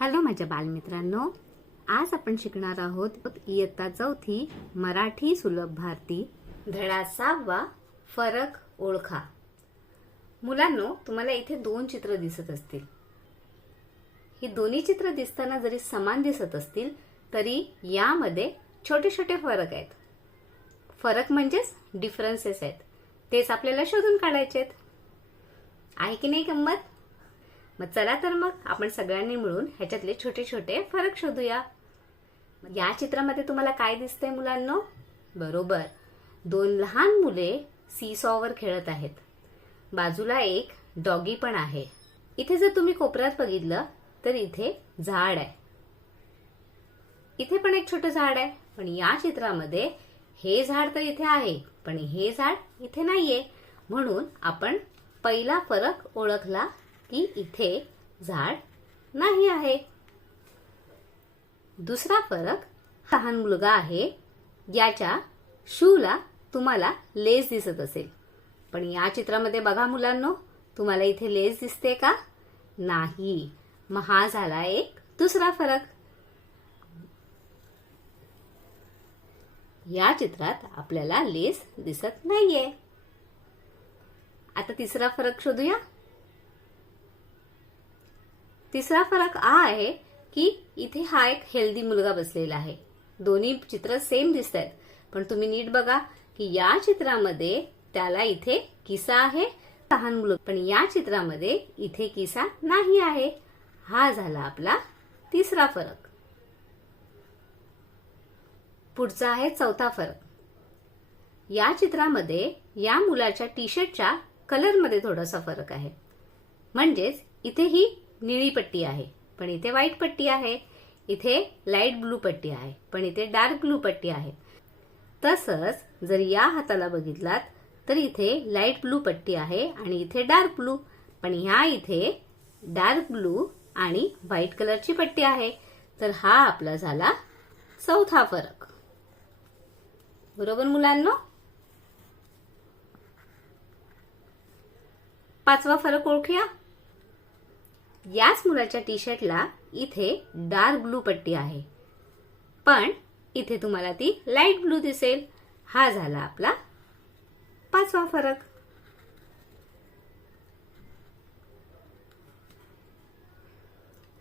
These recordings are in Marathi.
हॅलो माझ्या बालमित्रांनो आज आपण शिकणार आहोत इयत्ता चौथी मराठी सुलभ भारती. धडा सहावा फरक ओळखा. मुलांनो तुम्हाला इथे दोन चित्र दिसत असतील. ही दोन्ही चित्र दिसताना जरी समान दिसत असतील तरी यामध्ये छोटे छोटे फरक आहेत. फरक म्हणजेच डिफरन्सेस आहेत. तेच आपल्याला शोधून काढायचे आहेत आहे की नाही गंमत? मग चला तर मग आपण सगळ्यांनी मिळून ह्याच्यातले छोटे छोटे फरक शोधूया. या चित्रामध्ये तुम्हाला काय दिसतंय मुलांनो? बरोबर. दोन लहान मुले सी सॉवर खेळत आहेत. बाजूला एक डॉगी पण आहे. इथे जर तुम्ही कोपऱ्यात बघितलं तर इथे झाड आहे. इथे पण एक छोटं झाड आहे. पण या चित्रामध्ये हे झाड तर इथे आहे पण हे झाड इथे नाहीये. म्हणून आपण पहिला फरक ओळखला की इथे झाड नाही आहे. दुसरा फरक लहान मुलगा आहे याच्या शूला तुम्हाला लेस दिसत असेल. पण या चित्रामध्ये बघा मुलांनो तुम्हाला इथे लेस दिसते का? नाही. मग हा झाला एक दुसरा फरक. या चित्रात आपल्याला लेस दिसत नाहीये. आता तिसरा फरक शोधूया. तिसरा फरक हा आहे की इथे हा एक हेल्दी मुलगा बसलेला आहे. दोन्ही चित्र सेम दिसत आहेत पण तुम्ही नीट बघा की या चित्रामध्ये त्याला इथे किसा आहे लहान मुलं. पण या चित्रामध्ये इथे किसा नाही आहे. हा झाला आपला तिसरा फरक. पुढचा आहे चौथा फरक. या चित्रामध्ये या मुलाच्या टी शर्टच्या कलरमध्ये थोडासा फरक आहे. म्हणजेच इथे ही निळी पट्टी आहे. पण इथे व्हाईट पट्टी आहे. इथे लाइट ब्लू पट्टी आहे. पण इथे डार्क ब्लू पट्टी आहे. तसंच जर या हाताला बघितलात तर इथे लाइट ब्लू पट्टी आहे आणि इथे डार्क ब्लू पण ह्या इथे डार्क ब्लू आणि व्हाईट कलरची पट्टी आहे. तर हा आपला झाला चौथा फरक. बरोबर मुलांनो? पाचवा फरक ओळखूया? याच मुलाच्या टी शर्टला इथे डार्क ब्लू पट्टी आहे. पण इथे तुम्हाला ती लाइट ब्लू दिसेल. हा झाला आपला पाचवा फरक.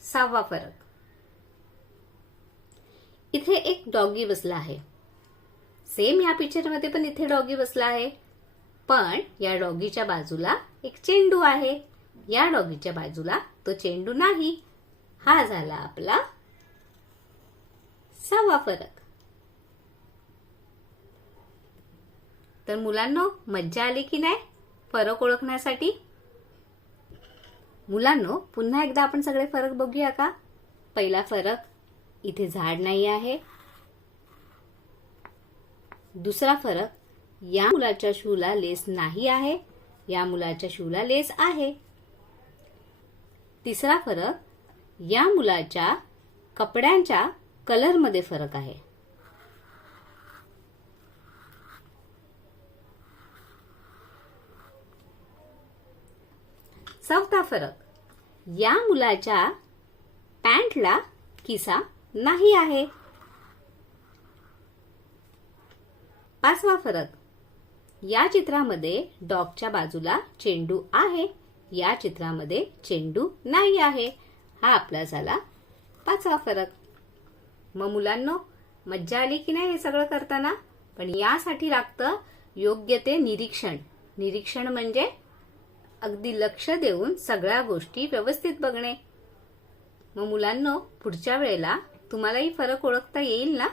सहावा फरक. इथे एक डॉगी बसला आहे. सेम या पिक्चरमध्ये पण इथे डॉगी बसला आहे. पण या डॉगीच्या बाजूला एक चेंडू आहे. या डॉगीच्या बाजूला तो चेंडू नाही. हा झाला आपला सहावा फरक. तर मुलांनो मज्जा आली की नाही? फरक ओळखण्यासाठी? मुलांनो पुन्हा एकदा आपण सगळे फरक बघूया का? पहिला फरक इथे झाड नाही आहे. दुसरा फरक या मुलाच्या शूला लेस नाही आहे. या मुलाच्या शूला लेस आहे. तिसरा फरक या मुलाच्या कपड्यांच्या कलरमध्ये फरक आहे. चौथा फरक या मुलाच्या पॅन्टला किसा नाही आहे. पाचवा फरक या चित्रामध्ये डॉगच्या बाजूला चेंडू आहे. या चित्रामध्ये चेंडू नाही आहे. हा आपला झाला पाचवा फरक. मग मुलांनो मज्जा आली की नाही हे सगळं करताना? पण यासाठी लागतं योग्य ते निरीक्षण. निरीक्षण म्हणजे अगदी लक्ष देऊन सगळ्या गोष्टी व्यवस्थित बघणे. मग मुलांनो पुढच्या वेळेला तुम्हालाही फरक ओळखता येईल ना?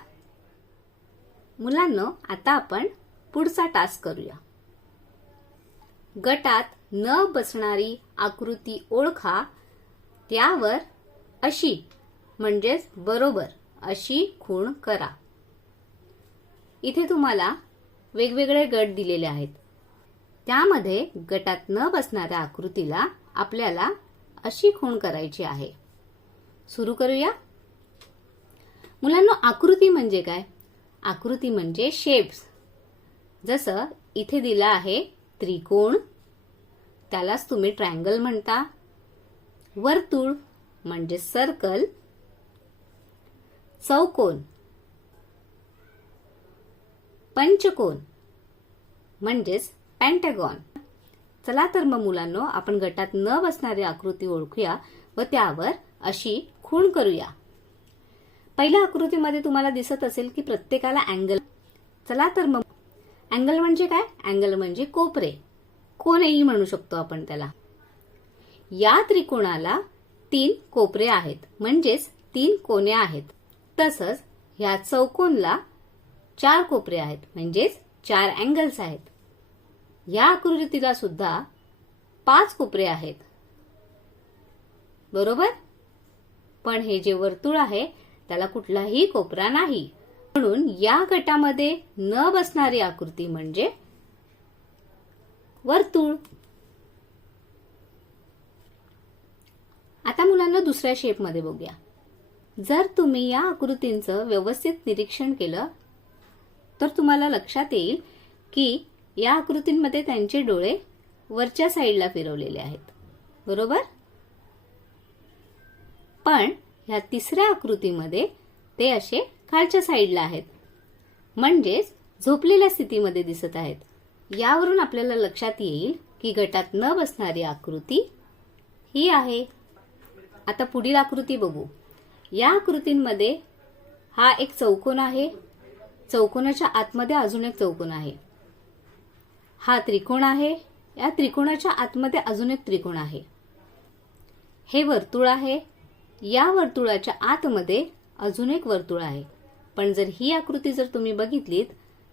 मुलांनो आता आपण पुढचा टास्क करूया. गटात न बसणारी आकृती ओळखा त्यावर अशी म्हणजेच बरोबर अशी खूण करा. इथे तुम्हाला वेगवेगळे गट दिलेले आहेत. त्यामध्ये गटात न बसणाऱ्या आकृतीला आपल्याला अशी खूण करायची आहे. सुरू करूया. मुलांना आकृती म्हणजे काय? आकृती म्हणजे शेप्स जसं इथे दिला आहे त्रिकोण त्यालाच तुम्ही ट्रायंगल म्हणता? वर्तुळ म्हणजे सर्कल. चौकोन पंचकोन म्हणजेच पॅन्टॅगॉन चला तर मग मुलांनो आपण गटात न बसणारी आकृती ओळखूया व त्यावर अशी खूण करूया. पहिल्या आकृतीमध्ये तुम्हाला दिसत असेल की प्रत्येकाला अँगल चला तर मग अँगल म्हणजे काय? अँगल म्हणजे कोपरे. कोणेही म्हणू शकतो आपण त्याला. या त्रिकोणाला तीन कोपरे आहेत. म्हणजेच तीन कोने आहेत. तसंच ह्या चौकोनला चार कोपरे आहेत. म्हणजेच चार अँगल्स आहेत. या आकृतीला सुद्धा पाच कोपरे आहेत. बरोबर? पण हे जे वर्तुळ आहे त्याला कुठलाही कोपरा नाही. म्हणून या गटामध्ये न बसणारी आकृती म्हणजे वर्तुळ. आता मुलांना दुसऱ्या शेपमध्ये बघूया. जर तुम्ही या आकृतींचं व्यवस्थित निरीक्षण केलं तर तुम्हाला लक्षात येईल की या आकृतींमध्ये त्यांचे डोळे वरच्या साईडला फिरवलेले आहेत. बरोबर? पण ह्या तिसऱ्या आकृतीमध्ये ते असे खालच्या साईडला आहेत. म्हणजेच झोपलेल्या स्थितीमध्ये दिसत आहेत. यावरून आपल्याला लक्षात येईल की गटात न बसणारी आकृती ही आहे. आता पुढील आकृती बघू. या आकृतींमध्ये हा एक चौकोन आहे. चौकोनाच्या आतमध्ये अजून एक चौकोन आहे. हा त्रिकोण आहे. या त्रिकोणाच्या आतमध्ये अजून एक त्रिकोण आहे. हे वर्तुळ आहे. या वर्तुळाच्या आतमध्ये अजून एक वर्तुळ आहे. पण जर ही आकृती जर तुम्ही बघितलीत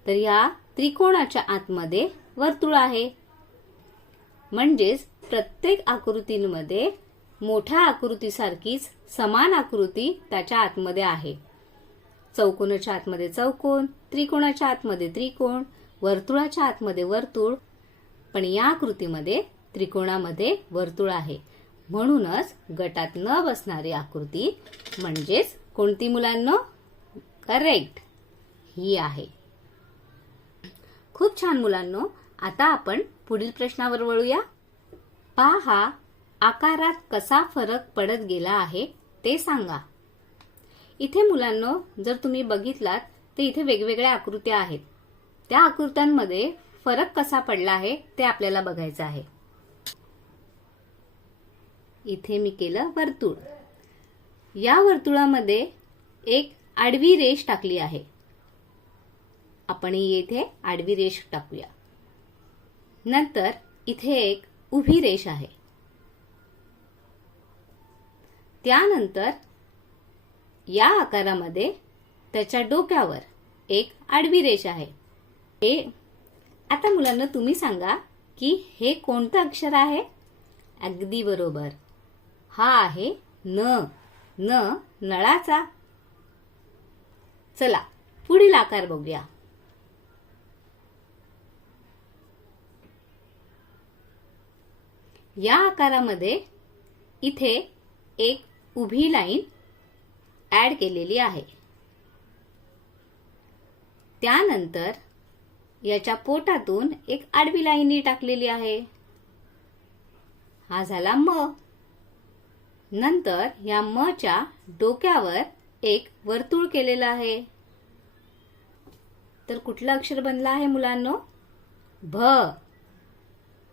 तर या त्रिकोणाच्या आतमध्ये वर्तुळ आहे. म्हणजेच प्रत्येक आकृतींमध्ये मोठ्या आकृतीसारखीच समान आकृती त्याच्या आतमध्ये आहे. चौकोनाच्या आतमध्ये चौकोन त्रिकोणाच्या आतमध्ये त्रिकोण वर्तुळाच्या आतमध्ये वर्तुळ पण या आकृतीमध्ये त्रिकोणामध्ये वर्तुळ आहे. म्हणूनच गटात न बसणारी आकृती म्हणजेच कोणती मुलांना? करेक्ट ही आहे. खूप छान मुलांनो आता आपण पुढील प्रश्नावर वळूया. पहा आकारात कसा फरक पडत गेला आहे ते सांगा. इथे मुलांनो जर तुम्ही बघितलात तर इथे वेगवेगळ्या आकृत्या आहेत. त्या आकृत्यांमध्ये फरक कसा पडला आहे ते आपल्याला बघायचं आहे. इथे मी केलं वर्तुळ. या वर्तुळामध्ये एक आडवी रेष टाकली आहे. आपण येथे आडवी रेष टाकूया. नंतर इथे एक उभी रेष आहे. त्यानंतर या आकारामध्ये त्याच्या डोक्यावर एक आडवी रेष आहे. हे आता मुलांना तुम्ही सांगा की हे कोणतं अक्षर आहे? अगदी बरोबर. हा आहे न न नळाचा. चला पुढील आकार बघूया. या आकारामध्ये इथे एक उभी लाईन ॲड केलेली आहे. त्यानंतर याच्या पोटातून एक आडवी लाईनी टाकलेली आहे. हा झाला म. नंतर या मच्या डोक्यावर एक वर्तुळ केलेलं आहे. तर कुठलं अक्षर बनलं आहे मुलांनो? भ.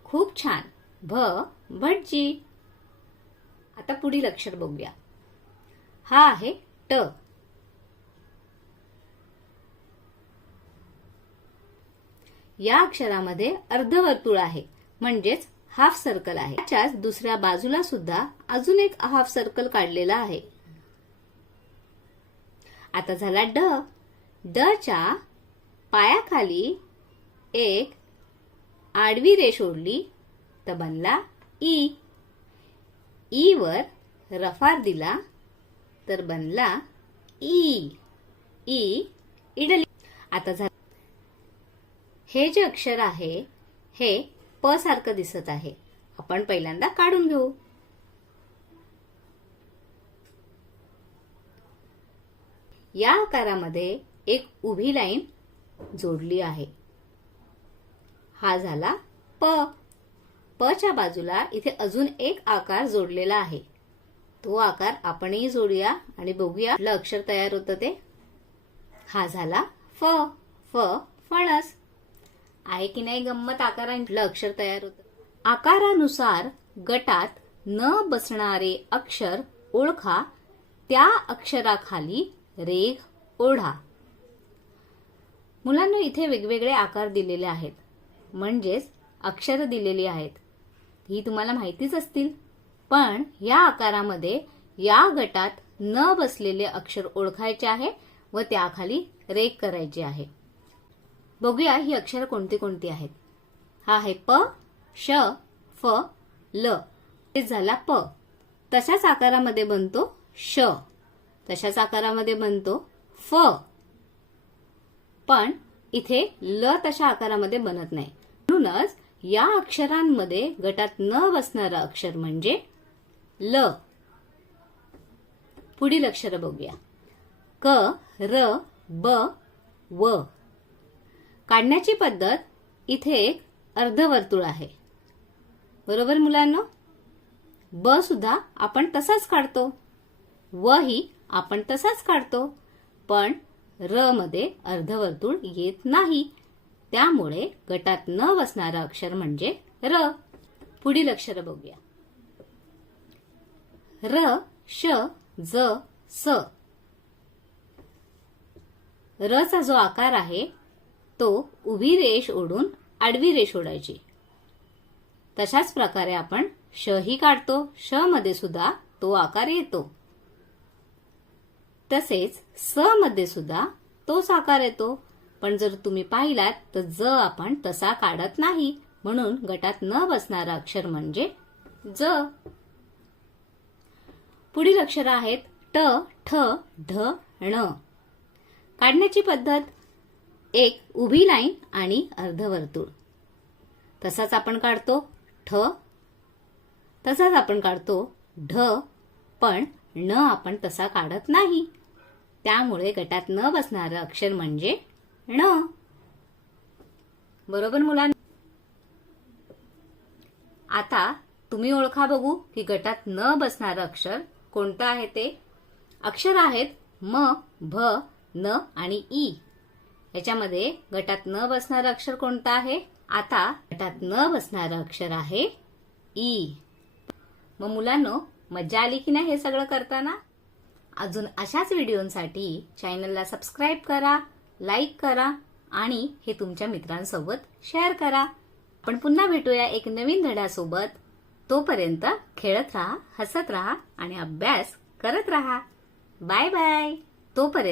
खूप छान. भ भटजी. आता पुढील अक्षर बघूया. हा आहे ट. या अक्षरामध्ये अर्धवर्तुळ आहे म्हणजेच हाफ सर्कल आहे. त्याच्याच दुसऱ्या बाजूला सुद्धा अजून एक हाफ सर्कल काढलेला आहे. आता झाला ड. ड च्या पायाखाली एक आडवी रेष ओढली. तर बनला ई. ई वर रफार दिला तर बनला ई. ई इडली. आता झालं. हे जे अक्षर आहे हे प सारखं दिसत आहे. आपण पहिल्यांदा काढून घेऊ. या आकारामध्ये एक उभी लाईन जोडली आहे. हा झाला प. प च्या बाजूला इथे अजून एक आकार जोडलेला आहे. तो आकार आपणही जोडूया आणि बघूया. आपलं अक्षर तयार होतं ते? हा झाला फ. फ फणस आहे की नाही गंमत आकारांलं अक्षर तयार होतं. आकारानुसार गटात न बसणारे अक्षर ओळखा. त्या अक्षराखाली रेघ ओढा. मुलांना इथे वेगवेगळे आकार दिलेले आहेत. म्हणजेच अक्षर दिलेली आहेत. ही तुम्हाला माहितीच असतील. पण या आकारामध्ये या गटात न बसलेले अक्षर ओळखायचे आहे व त्याखाली रेख करायची आहे. बघूया ही अक्षर कोणती कोणती आहेत. हा आहे प श फ ल. हे झाला प. तशाच आकारामध्ये बनतो श. तशाच आकारामध्ये बनतो फ. पण इथे ल तशा आकारामध्ये बनत नाही. म्हणूनच या अक्षरांमध्ये गटात न बसणारं अक्षर म्हणजे ल. पुढील अक्षर बघूया. क र ब व. काढण्याची पद्धत इथे एक अर्धवर्तुळ आहे. बरोबर मुलांना? ब सुद्धा आपण तसाच काढतो. व ही आपण तसाच काढतो. पण र मध्ये अर्धवर्तुळ येत नाही. त्यामुळे गटात न बसणारं अक्षर म्हणजे र. पुढील अक्षर बघूया. र श ज स. र चा जो आकार आहे तो उभी रेष ओढून आडवी रेष ओढायची. तशाच प्रकारे आपण श ही काढतो. श मध्ये सुद्धा तो आकार येतो. तसेच स मध्ये सुद्धा तोच आकार येतो. पण जर तुम्ही पाहिलात तर ज आपण तसा काढत नाही. म्हणून गटात न बसणारा अक्षर म्हणजे ज. पुढील अक्षर आहेत ट ठ ढ ण. काढण्याची पद्धत एक उभी लाईन आणि अर्धवर्तुळ. तसाच आपण काढतो ठ. तसाच आपण काढतो ढ. पण न आपण तसा काढत नाही. त्यामुळे गटात न बसणारं अक्षर म्हणजे ण बरोबर मुलांना आता तुम्ही ओळखा बघू की गटात न बसणारं अक्षर कोणतं आहे ते. अक्षर आहेत म भ न आणि ई. याच्यामध्ये गटात न बसणारं अक्षर कोणतं आहे? आता गटात न बसणारं अक्षर आहे ई. मग मुलांनो मजा आली की नाही हे सगळं करताना? अजून अशाच व्हिडिओसाठी चॅनलला सबस्क्राईब करा. लाईक करा आणि हे तुमच्या मित्रांसोबत शेअर करा. आपण पुन्हा भेटूया एक नवीन धड्यासोबत. तोपर्यंत खेळत राहा हसत राहा आणि अभ्यास करत राहा. Bye bye. तोपर्यंत